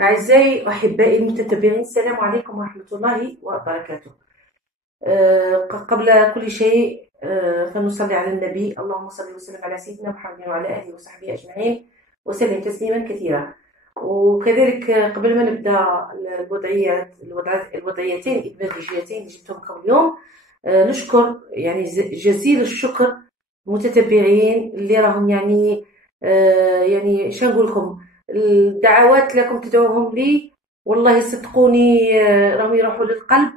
أعزائي أحبائي المتتبعين، السلام عليكم ورحمة الله وبركاته. قبل كل شيء فنصلي على النبي. اللهم صل وسلم على سيدنا محمد وعلى آله وصحبه أجمعين وسلم تسليما كثيرا. وكذلك قبل ما نبدأ الوضعيتين الإدماجيتين اللي جبتهم لكم اليوم، نشكر يعني جزيل الشكر المتتبعين اللي راهم يعني شنقول لكم، الدعوات لكم تدعوهم لي والله صدقوني راهم يروحوا للقلب،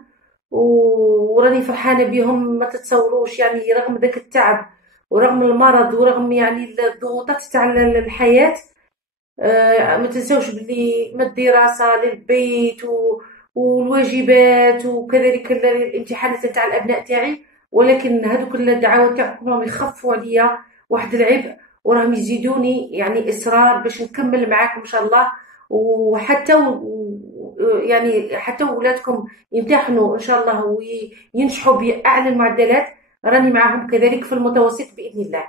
وراني فرحانه بهم ما تتصوروش. يعني رغم ذاك التعب ورغم المرض ورغم يعني الضغوطات تاع الحياه، ما تنساوش بلي من الدراسه للبيت والواجبات وكذلك الامتحانات تاع الابناء تاعي، ولكن هذوك الدعوات تاعكم راهم يخفوا عليا واحد العبء وراهم يزيدوني يعني اصرار باش نكمل معاكم ان شاء الله. وحتى يعني حتى ولادكم يمتحنوا ان شاء الله وينجحوا باعلى المعدلات، راني معاهم كذلك في المتوسط باذن الله.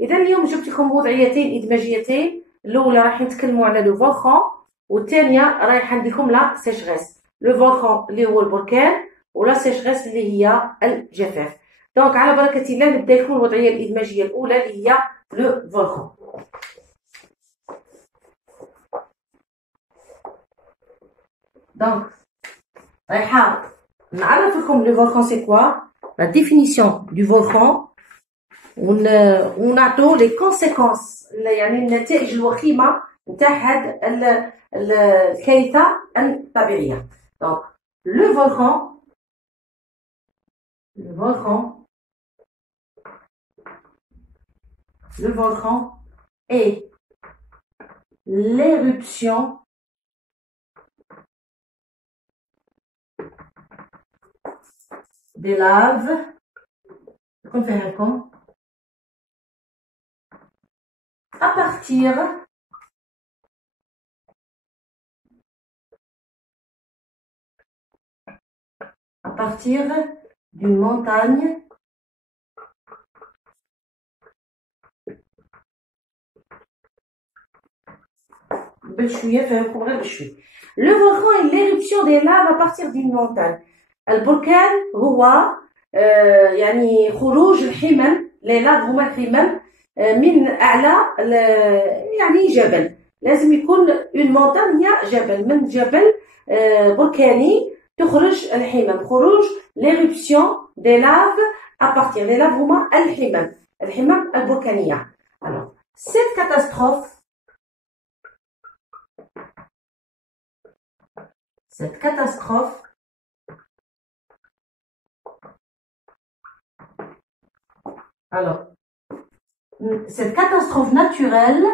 اذا اليوم جبت لكم وضعيتين ادماجيتين، الاولى راح نتكلموا على لو فولكان، والثانيه رايح نديكم لا سيشغيس. لو فولكان اللي هو البركان، ولا سيشغيس اللي هي الجفاف. دونك على بركه الله نبدا لكم الوضعيه الادماجيه الاولى اللي هي لو فولكان. دونك رايحه نعرف لكم لو فولكان سي كوا، لا ديفينيسيون دو فولكان، ونعطوا لي كونسيكونس يعني النتائج الوخيمه نتاع هاد الكارثه الطبيعيه. دونك لو فولكان est l'éruption des laves, à partir d'une montagne Le volcan est l'éruption des laves à partir d'une montagne. البركان هو يعني خروج الحمم، les laves هما الحمم من أعلى يعني جبل. لازم يكون une montagne هي جبل، من جبل بركاني تخرج الحمم. خروج l'éruption des laves à partir des laves هما الحمم البركانية. Alors cette catastrophe cette catastrophe naturelle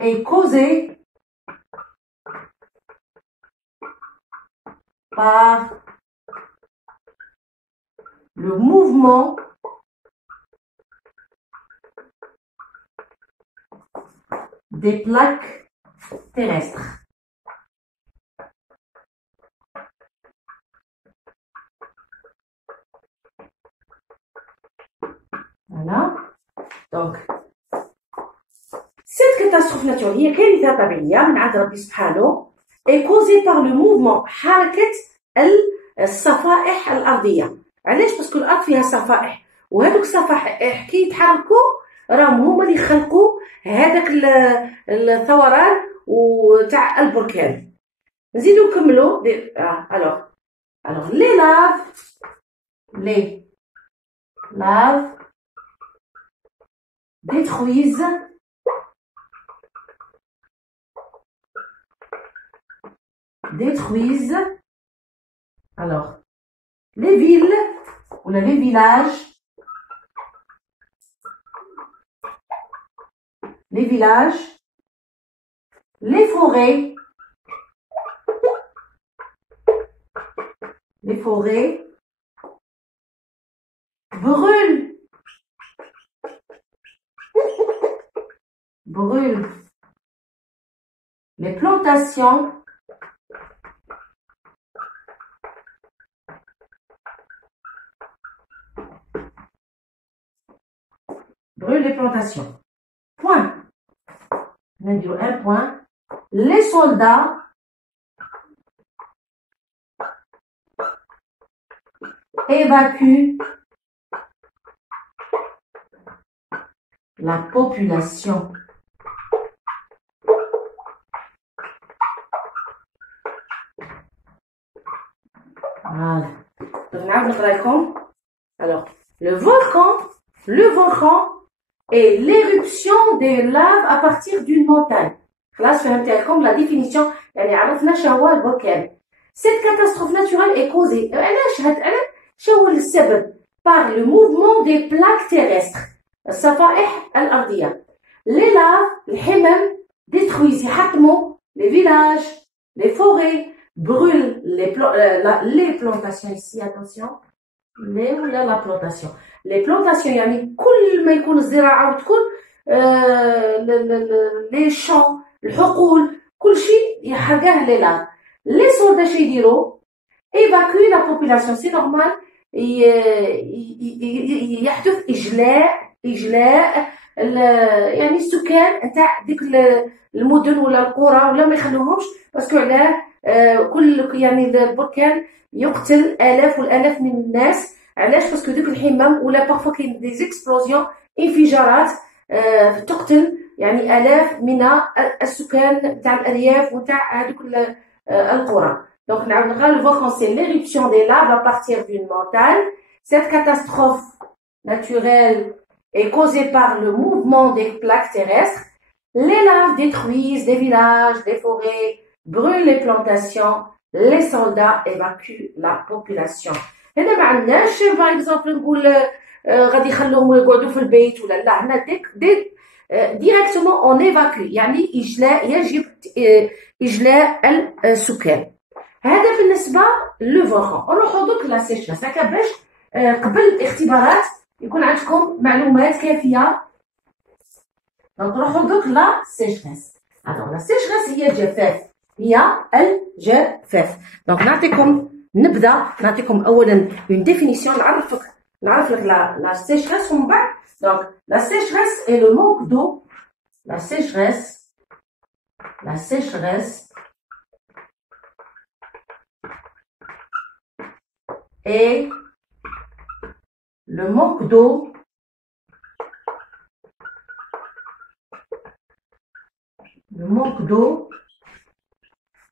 est causée par le mouvement des plaques terrestres. Voilà. Donc, cette catastrophe naturelle هي كارثة طبيعية من عند ربي سبحانه est causée par le mouvement، حركة الصفائح الأرضية. علاش؟ باسكو الأرض فيها صفائح، وهذوك الصفائح كي يتحركوا راهم هما اللي يخلقوا هذاك الثوران وتاع البركان. نزيدو نكملو. alors les laves détruisent alors les villes ou les villages, les forêts brûlent les plantations Point. نديرو un point. Les soldats évacuent la population. Voilà. Donc, alors, le volcan est l'éruption des laves à partir d'une montagne. خلاص فهمتها لكم la définition. يعني عرفنا شنو هو البركان. Cette catastrophe naturelle est causée. شنو هو السبب؟ par le mouvement des plaques terrestres. الصفائح الأرضية. Les laves, الحمم détruisent يحطموا les villages, les forêts, brûlent les plantations ici, attention. la plantation. Les plantations يعني كل ما يكون الزراعة وتكون les champs, الحقول, كل شيء يحرقه les laves. Les soldats شي يديروا évacuer la population. C'est normal. يحدث إجلاء يعني السكان نتاع ديك المدن ولا القرى ولا ما يخلوهمش باسكو علاه كل يعني البركان يقتل آلاف والآلاف من الناس. علاش؟ باسكو ديك الحمم ولا بارفوا كاين دي زيكسبلوزيون انفجارات تقتل يعني آلاف من السكان تاع الأرياف وتاع هذوك القرى. Donc, le volcan, c'est l'éruption des laves à partir d'une montagne. Cette catastrophe naturelle est causée par le mouvement des plaques terrestres. Les laves détruisent des villages, des forêts, brûlent les plantations. Les soldats évacuent la population. هنا ما عندناش par exemple نقول غادي يخلوهم يقعدوا في البيت ولا لا. هنا directement on évacue يعني يجب إجلاء السكان. هذا بالنسبة للفولكان. نروحو دوك لا سيشغاس هكا باش قبل الاختبارات يكون عندكم معلومات كافية. دونك نروحو دوك لا سيشغاس. alors لا سيشغاس هي الجفاف. دونك نعطيكم اولا une définition. نعرف لك لا سيشغاس ومن بعد. donc la sécheresse est le manque d'eau. La sécheresse et le manque d'eau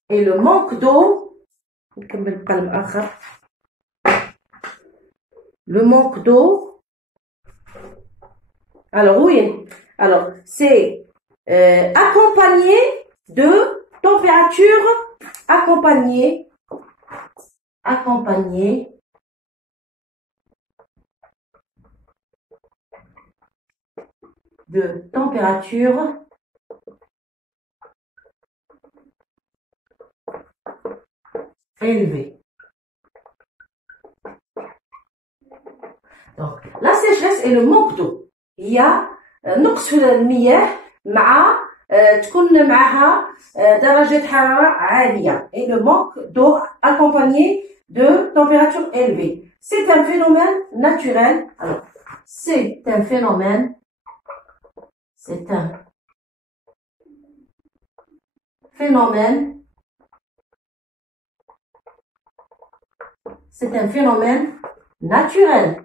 et le manque d'eau alors oui, alors c'est accompagné de température accompagné de température élevée. Donc, la sécheresse et le manque d'eau. Il y a نقص في المياه مع تكون معها درجة حرارة عالية. Et le manque d'eau accompagné de température élevée. C'est un phénomène naturel. Alors, c'est un phénomène naturel.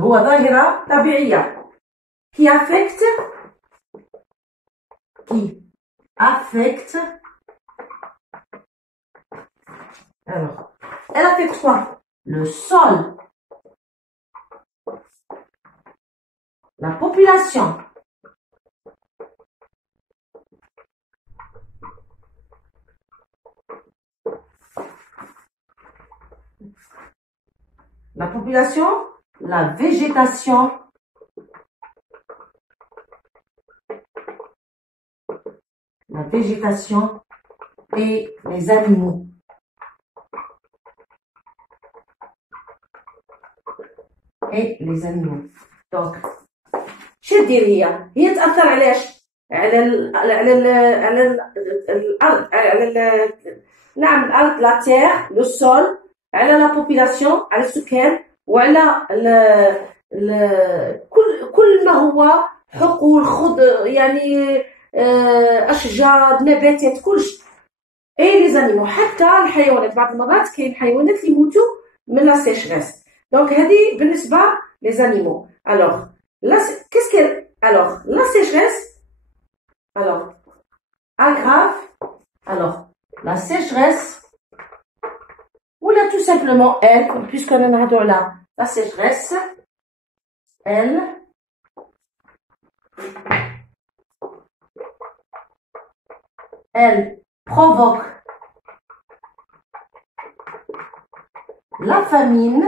هو ظاهرة طبيعية qui affecte alors elle affecte quoi? Le sol, la population, la végétation, et les animaux. Donc شو دير هي تأثر علاش؟ على الأرض، نعم الأرض لا تير لو سول، على لا بوبولاسيون على السكان، وعلى كل ما هو حقول خضر يعني اشجار نباتات كلش. اي لي زانيمو حتى الحيوانات بعض المرات كاين حيوانات اللي يموتوا من لا سيشغيس. دونك هذه بالنسبه لي زانيمو. الوغ لا كيسكي الوغ لا سيشغيس الوغ aggrave alors la sécheresse ou là tout simplement elle, puisqu'on en a dans la sécheresse, elle provoque la famine,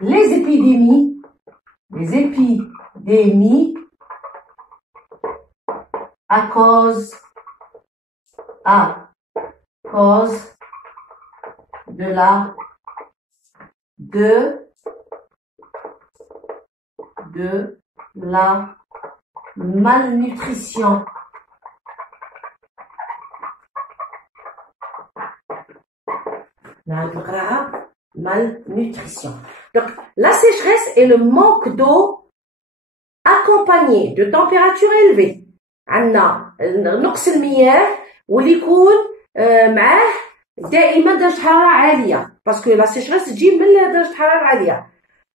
les épidémies à cause de la malnutrition. Malnutrition. Donc, la sécheresse est le manque d'eau accompagné de températures élevées. عندنا نقص المياه واللي يكون معاه دائما درجة حرارة عالية باسكو لا سيشغيس تجي من درجة حرارة عالية.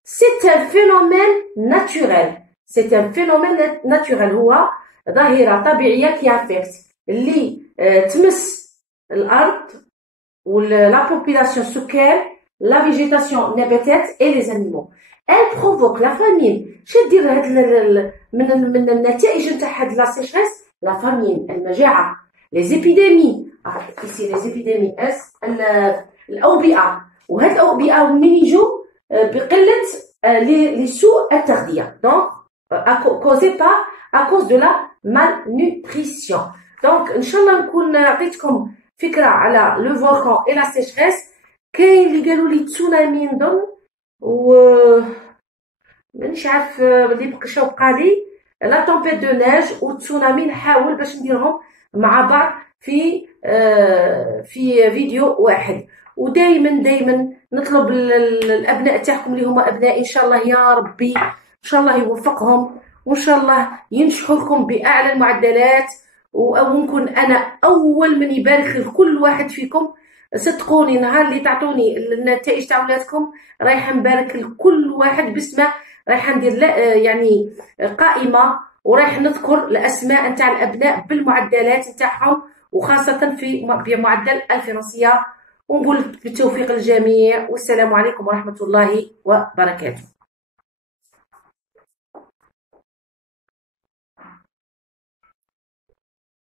C'est un phénomène naturel. C'est un phénomène naturel. هو ظاهرة طبيعية كي افيكت اللي تمس الأرض ولا population السكان la végétation نباتات et les animaux. Elle provoque la famine. شنو دير هاد من النتائج نتاع هاد لا سيشغيس؟ لا فامين المجاعة. les épidémies ici les épidémies الأوبئة. وهاد الأوبئة منين يجوا؟ بقلة لسوء التغذية. donc causé par à cause de la malnutrition. donc إن شاء الله نكون عطيتكم فكرة على لو فولكان et la sécheresse. كاين اللي قالوا لي تسونامي نظن و مانيش عارف اللي بقى لي لا تومبيت دو نيج وتسونامي. نحاول باش نديرهم مع بعض في فيديو واحد. ودائما نطلب الابناء تاعكم اللي هما ابناء ان شاء الله يا ربي ان شاء الله يوفقهم وان شاء الله ينجحوا لكم باعلى المعدلات ونكون انا اول من يبارك لكل واحد فيكم. صدقوني نهار اللي تعطوني النتائج تاع ولادكم رايحه نبارك لكل واحد باسمه. رايحه ندير يعني قائمه ورايح نذكر الاسماء نتاع الابناء بالمعدلات نتاعهم وخاصه في بمعدل الفرنسيه. ونقول بالتوفيق للجميع والسلام عليكم ورحمه الله وبركاته.